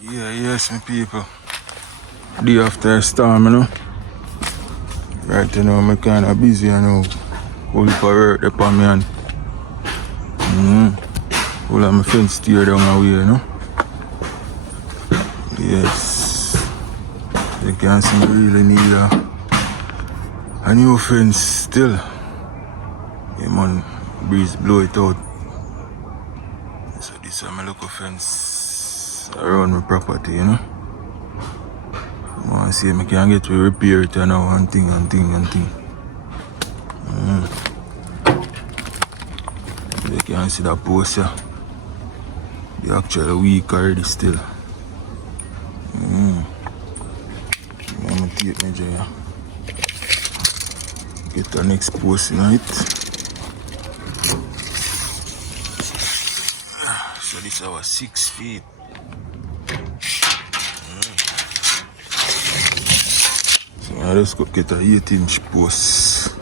Yeah, yes, my people. Day after a storm, you know. Right now, I'm kind of busy, you know. Whole heap of work upon me and all of my fence tear down away, you know. Yes. You can see me really need a new fence still. Yeah, man, breeze blow it out. So this is my local fence around my property, you know. I want to see if I can get to repair it and now and thing. You can see that post here. The actual week already still. I'm gonna take me there. Get the next post in it. So this is our 6 feet. So I just got get a 8-inch post.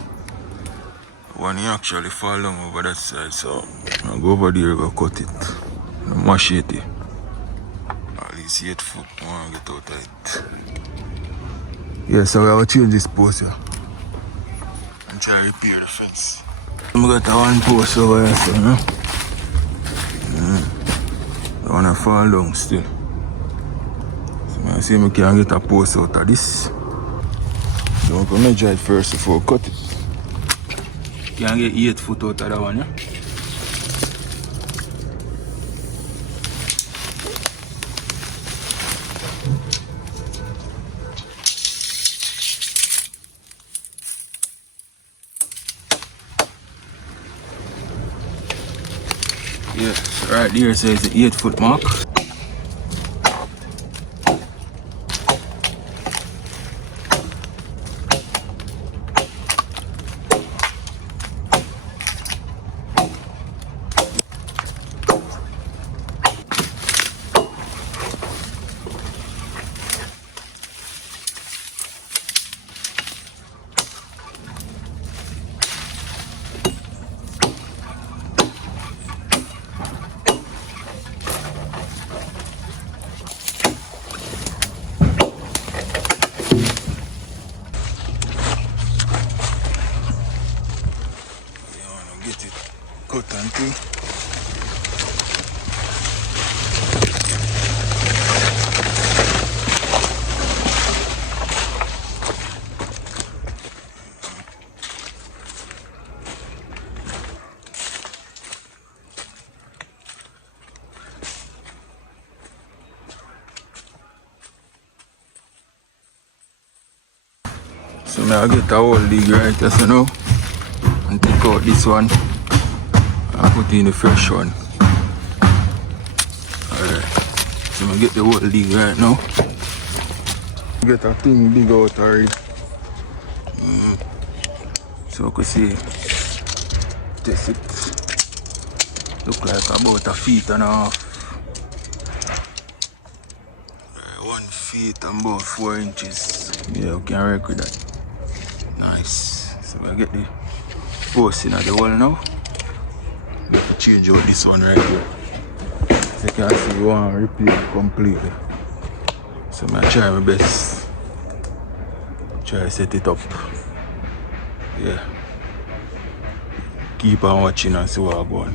One actually fall down over that side, so I go over there and go cut it. Machete. At least 8 foot. I want to get out of it. Yeah, so we have to change this post here. And try to repair the fence. I got a one post over here, so you know. I want to fall down still. So I see if I can get a post out of this. So I'm going to measure it first before I cut it. You can get 8 foot out of that one, yeah? Yeah, so right there says the 8 foot mark. Get it cut and thing. So now I get a whole league right here, so now and take out this one and put in the fresh one. Alright, so I get the whole league right now. Get a thing big out already. So I could see test it. Look like about 1.5 feet. 1 feet and about 4 inches. Yeah, we can record that. Nice. So I get the post in the wall now. We have to change out this one right here. So you can see we want to repair it completely. So I try my best. Try to set it up. Yeah. Keep on watching and see what I go on.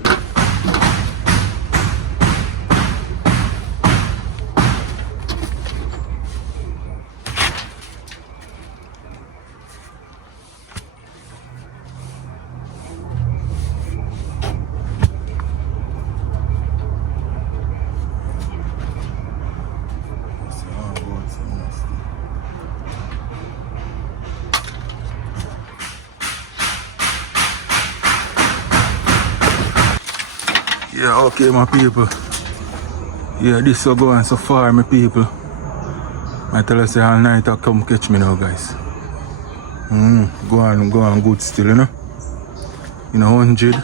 Yeah, okay, my people. Yeah, this is going so far, my people. I tell us all night I'll come catch me now, guys. Go on good still, you know. You know, 100.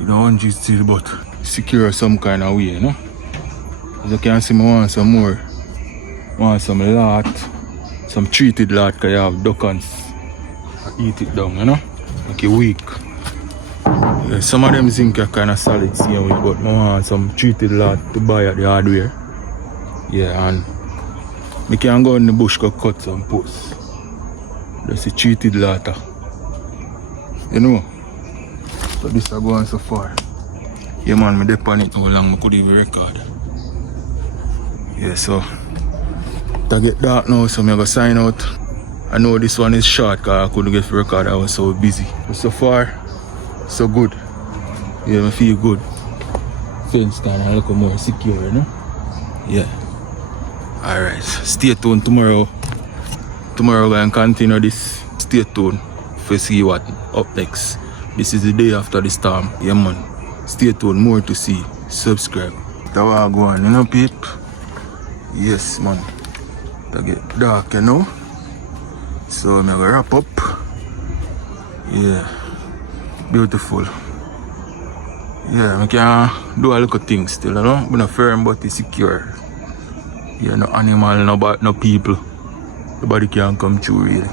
You know, 100 still, but secure some kind of way, you know. As you can see, I want some more. I want some lot. Some treated lot, because you have duckons. I eat it down, you know. Like a week. Yeah, some of them zinc are kind of solid same way, but I want some treated lot to buy at the hardware. Yeah, and me can go in the bush go cut some posts. That's a treated later. You know? So this is going so far. Yeah man, me dep on it how long I could even record. Yeah, so to get dark now, so I'm gonna sign out. I know this one is short because I couldn't get to record, I was so busy. But so far, so good. Yeah, I feel good. Fence kind of look more secure, you know? Yeah. Alright, stay tuned tomorrow. Tomorrow we're going to continue this. Stay tuned for see what up next. This is the day after the storm. Yeah man. Stay tuned, more to see. Subscribe. That's what I go on, you know peep? Yes man. To get dark, you know? So I'm going to wrap up. Yeah. Beautiful. Yeah, I can do a little things still, you know? I'm not firm but it's secure. Yeah, no animal, no people. Nobody can come through really.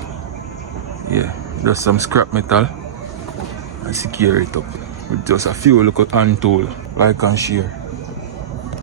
Yeah, just some scrap metal and secure it up. With just a few little hand tool, like and share.